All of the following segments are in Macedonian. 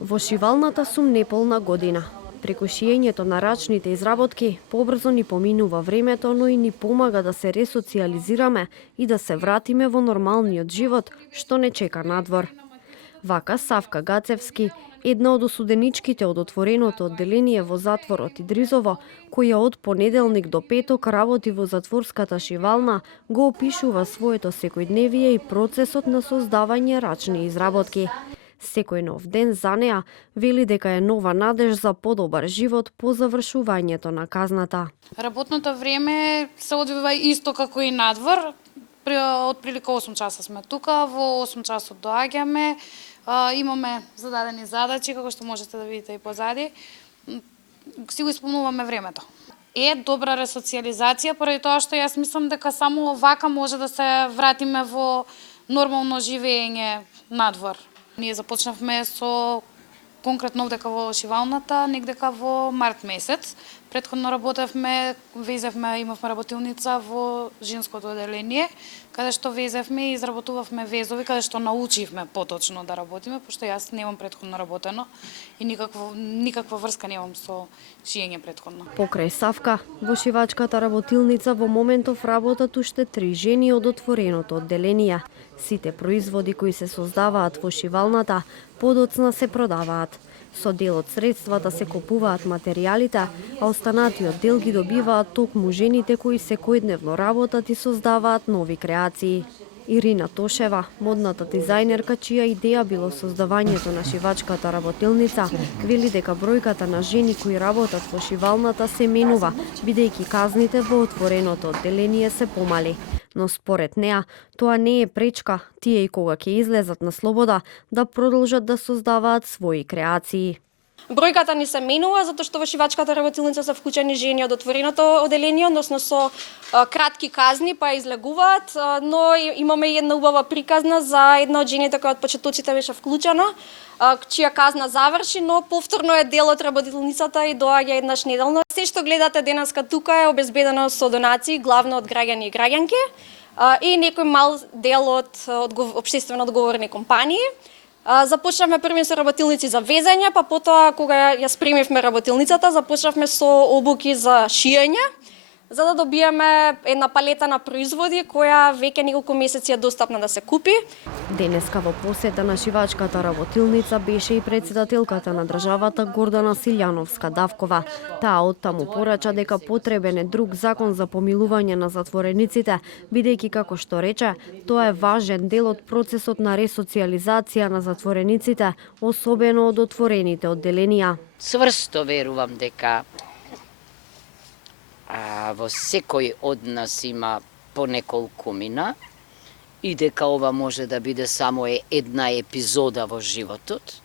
Во шивалната сум неполна година. Преку шиењето на рачните изработки, побрзо ни поминува времето, но и ни помага да се ресоциализираме и да се вратиме во нормалниот живот, што не чека надвор. Вака Савка Гацевски, една од осуденичките од отвореното одделение во затворот Идризово, која од понеделник до петок работи во затворската шивална, го опишува своето секојдневие и процесот на создавање рачни изработки. Секој нов ден за неа вели дека е нова надеж за подобар живот по завршувањето на казната. Работното време се одвива исто како и надвор. Отприлика 8 часа сме тука, во 8 часот доаѓаме, имаме зададени задачи, како што можете да видите и позади. Си го исполнуваме времето. Е добра ресоциализација, поради тоа што јас мислам дека само вака може да се вратиме во нормално живење надвор. Ние започнавме со конкретно овдека во шивалната, негдека во март месец. Претходно работевме, имавме работилница во женското одделение, каде што везевме и изработувавме везови, каде што научивме поточно да работиме, пошто јас немам претходно работено и никаква врска немам со шиење претходно. Покрај Савка, во шивачката работилница во моментов работат уште 3 жени од отвореното одделение. Сите производи кои се создаваат во шивалната, подоцна се продаваат. Со дел од средствата се купуваат материјалите, а останатиот дел ги добиваат токму жените кои секојдневно работат и создаваат нови креации. Ирина Тошева, модната дизајнерка, чија идеја било создавањето на шивачката работилница, вели дека бројката на жени кои работат во шивалната се менува, бидејќи казните во отвореното одделение се помали. Но според неа, тоа не е пречка, тие и кога ќе излезат на слобода, да продолжат да создаваат своји креации. Бројката ни се менува, затоа што во шивачката работилница се вклучени жени од отвореното одделение, односно со кратки казни, па излегуваат, но имаме една убава приказна за една од жените која од почетоците беше вклучена, чија казна заврши, но повторно е дел од работилницата и доаѓа еднаш неделно. Се што гледате денеска тука е обезбедено со донации, главно од граѓани и граѓанки, и некој мал дел од општествено одговорни компании. Започнавме први со работилници за везење, па потоа кога ја спремивме работилницата, започнавме со обуки за шиење, за да добиеме една палета на производи која веќе неколку месеци е достапна да се купи. Денеска во посета на шивачката работилница беше и председателката на државата Гордана Силјановска-Давкова. Таа оттаму порача дека потребен е друг закон за помилување на затворениците, бидејќи како што рече, тоа е важен дел од процесот на ресоциализација на затворениците, особено од отворените одделенија. Цврсто верувам дека во секој од нас има по неколку мина и дека ова може да биде само една епизода во животот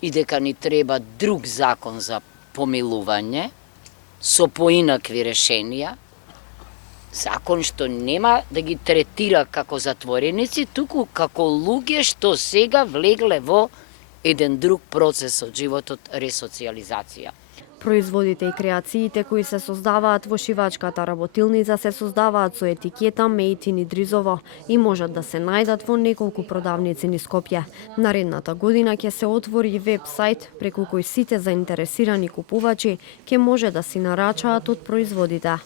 и дека ни треба друг закон за помилување со поинакви решенија, закон што нема да ги третира како затвореници, туку како луѓе што сега влегле во еден друг процес од животот, ресоциализација. Производите и креациите кои се создаваат во шивачката работилница се создаваат со етикета Made in Идризово и можат да се најдат во неколку продавници низ Скопје. Наредната година ќе се отвори веб-сајт преку кој сите заинтересирани купувачи ќе може да си нарачаат од производите.